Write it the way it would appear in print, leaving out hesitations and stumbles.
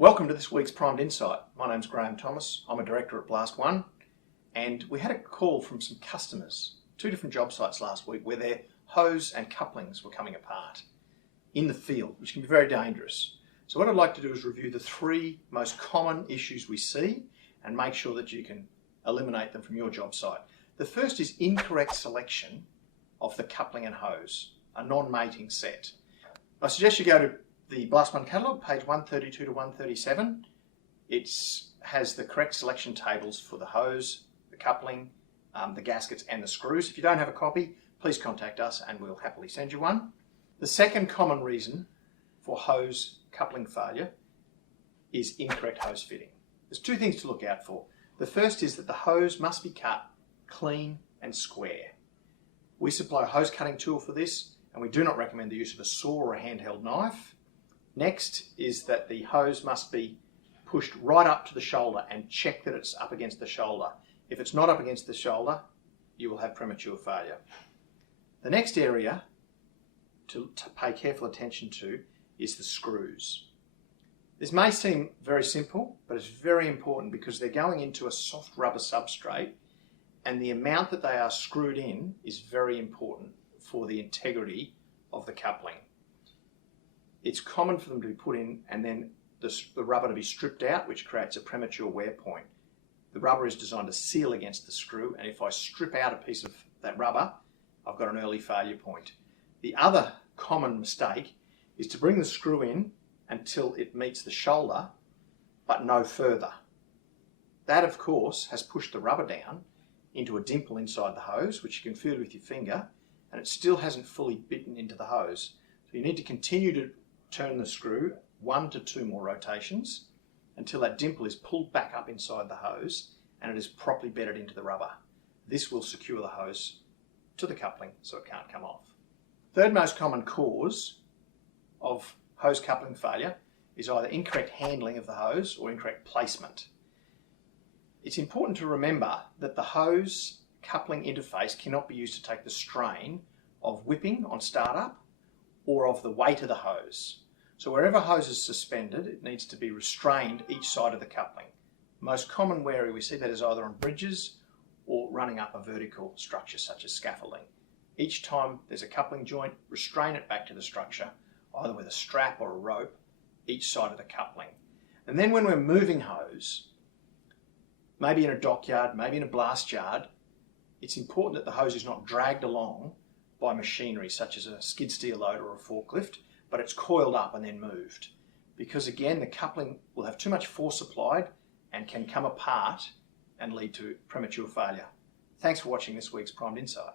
Welcome to this week's Primed Insight. My name's Graeme Thomas. I'm a director at BlastOne, and we had a call from some customers, two different job sites last week, where their hose and couplings were coming apart in the field, which can be very dangerous. So what I'd like to do is review the three most common issues we see and make sure that you can eliminate them from your job site. The first is incorrect selection of the coupling and hose, a non-mating set. I suggest you go to the BlastOne catalogue, page 132 to 137. It has the correct selection tables for the hose, the coupling, the gaskets and the screws. If you don't have a copy, please contact us and we'll happily send you one. The second common reason for hose coupling failure is incorrect hose fitting. There's two things to look out for. The first is that the hose must be cut clean and square. We supply a hose cutting tool for this, and we do not recommend the use of a saw or a handheld knife. Next is that the hose must be pushed right up to the shoulder and check that it's up against the shoulder. If it's not up against the shoulder, you will have premature failure. The next area to pay careful attention to is the screws. This may seem very simple, but it's very important because they're going into a soft rubber substrate, and the amount that they are screwed in is very important for the integrity of the coupling. It's common for them to be put in and then the rubber to be stripped out, which creates a premature wear point. The rubber is designed to seal against the screw, and if I strip out a piece of that rubber, I've got an early failure point. The other common mistake is to bring the screw in until it meets the shoulder, but no further. That, of course, has pushed the rubber down into a dimple inside the hose, which you can feel with your finger, and it still hasn't fully bitten into the hose. So you need to continue to turn the screw 1 to 2 more rotations until that dimple is pulled back up inside the hose and it is properly bedded into the rubber. This will secure the hose to the coupling so it can't come off. Third most common cause of hose coupling failure is either incorrect handling of the hose or incorrect placement. It's important to remember that the hose coupling interface cannot be used to take the strain of whipping on startup or of the weight of the hose. So wherever hose is suspended, it needs to be restrained each side of the coupling. Most common where we see that is either on bridges or running up a vertical structure such as scaffolding. Each time there's a coupling joint, restrain it back to the structure, either with a strap or a rope, each side of the coupling. And then when we're moving hose, maybe in a dockyard, maybe in a blast yard, it's important that the hose is not dragged along by machinery such as a skid steer loader or a forklift, but it's coiled up and then moved. Because again, the coupling will have too much force applied and can come apart and lead to premature failure. Thanks for watching this week's Primed Insight.